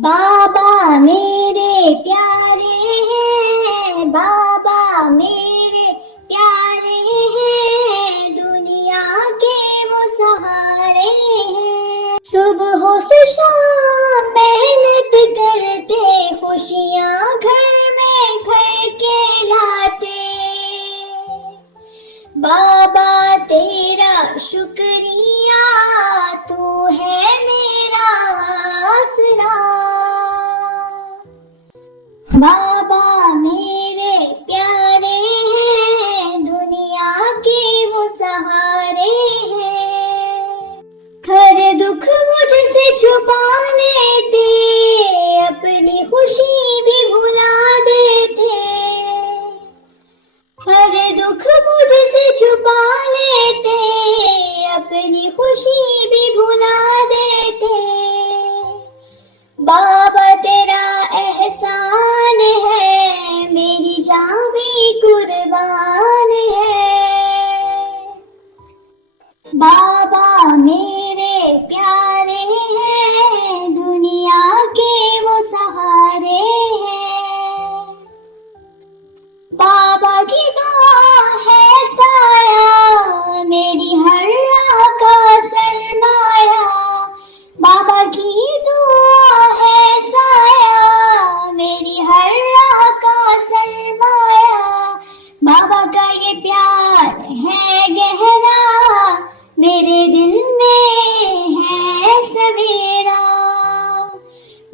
बाबा मेरे प्यारे हैं, बाबा मेरे प्यारे हैं, दुनिया के वो सहारे हैं। सुबह से शाम मेहनत करते, खुशियाँ घर में भर के लाते। बाबा तेरा शुक्रिया, तू है मेरा आसरा। बाबा मेरे प्यारे हैं, दुनिया के वो सहारे हैं। हर दुख मुझसे छुपा लेते, अपनी खुशी भी भुला देते। हर दुख मुझसे छुपा लेते, अपनी खुशी भी भुला देते। बाबा तेरा एहसान है, मेरी जान भी कुर्बान है। बाबा मेरे प्यारे हैं, दुनिया के वो सहारे हैं। बाबा की दुआ है साया, मेरी हर राह का सरमाया। बाबा की दुआ है साया, मेरी हर राह का सरमाया। बाबा का ये प्यार है गहरा, मेरे दिल में है सवेरा।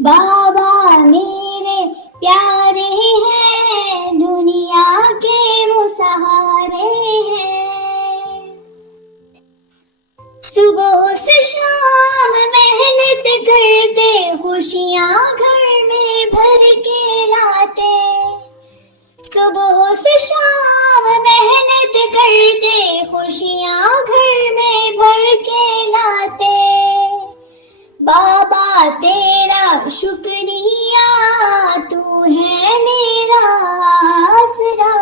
बाबा मेरे प्यारे हैं, दुनिया के वो सहारे हैं। सुबह से शाम मेहनत करते, खुशियाँ घर में भर के लाते। सुबह से शाम मेहनत करते, खुशियाँ घर में भर के लाते। बाबा तेरा शुक्रिया, तू है मेरा आसरा।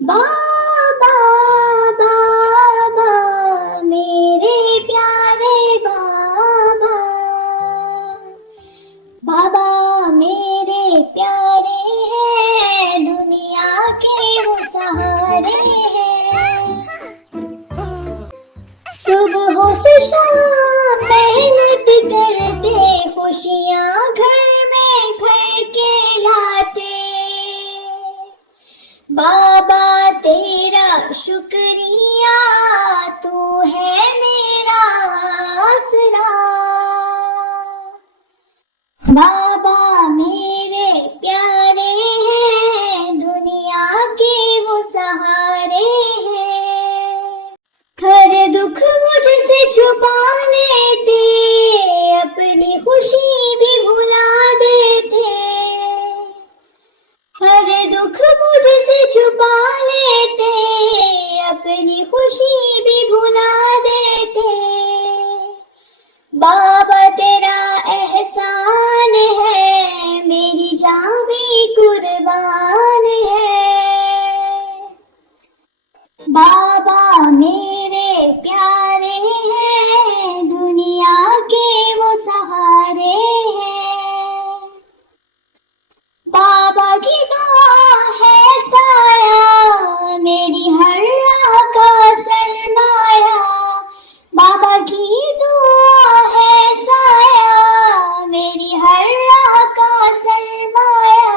बाबा बाबा मेरे प्यारे बाबा। बाबा मेरे प्यारे हैं, दुनिया के वो सहारे हैं। सुबह से शाम मेहनत करते, खुशियाँ घर में भर के लाते। बाबा तेरा शुक्रिया, तू है मेरा आसरा। बाबा मेरे प्यारे हैं, दुनिया के वो सहारे हैं। हर दुख मुझसे छुपा लेते, अपनी खुशी भी भुला देते। हर दुख मुझसे छुपा लेते, अपनी खुशी भी भुला देते। बाबा तेरा एहसान है, मेरी जान भी कुर्बान है। बाबा मेरे प्यारे हैं, दुनिया के वो सहारे हैं। बाबा की दुआ है साया, मेरी हर राह का सरमाया। बाबा की दुआ है साया, मेरी हर राह का सरमाया।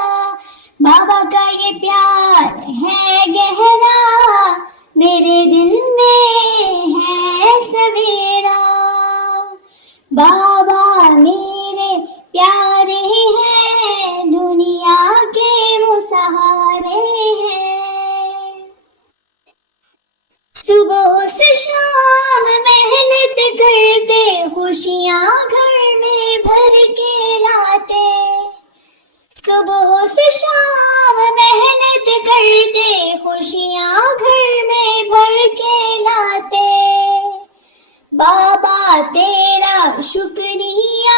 बाबा का ये प्यार है गहरा, मेरे दिल में है सवेरा। बाबा मेरे प्यारे हैं, दुनिया के वो सहारे हैं। सुबह से शाम मेहनत करते, खुशियाँ घर में भर के लाते। सुबह से शाम मेहनत करते, खुशियाँ घर में भर के लाते। बाबा तेरा शुक्रिया,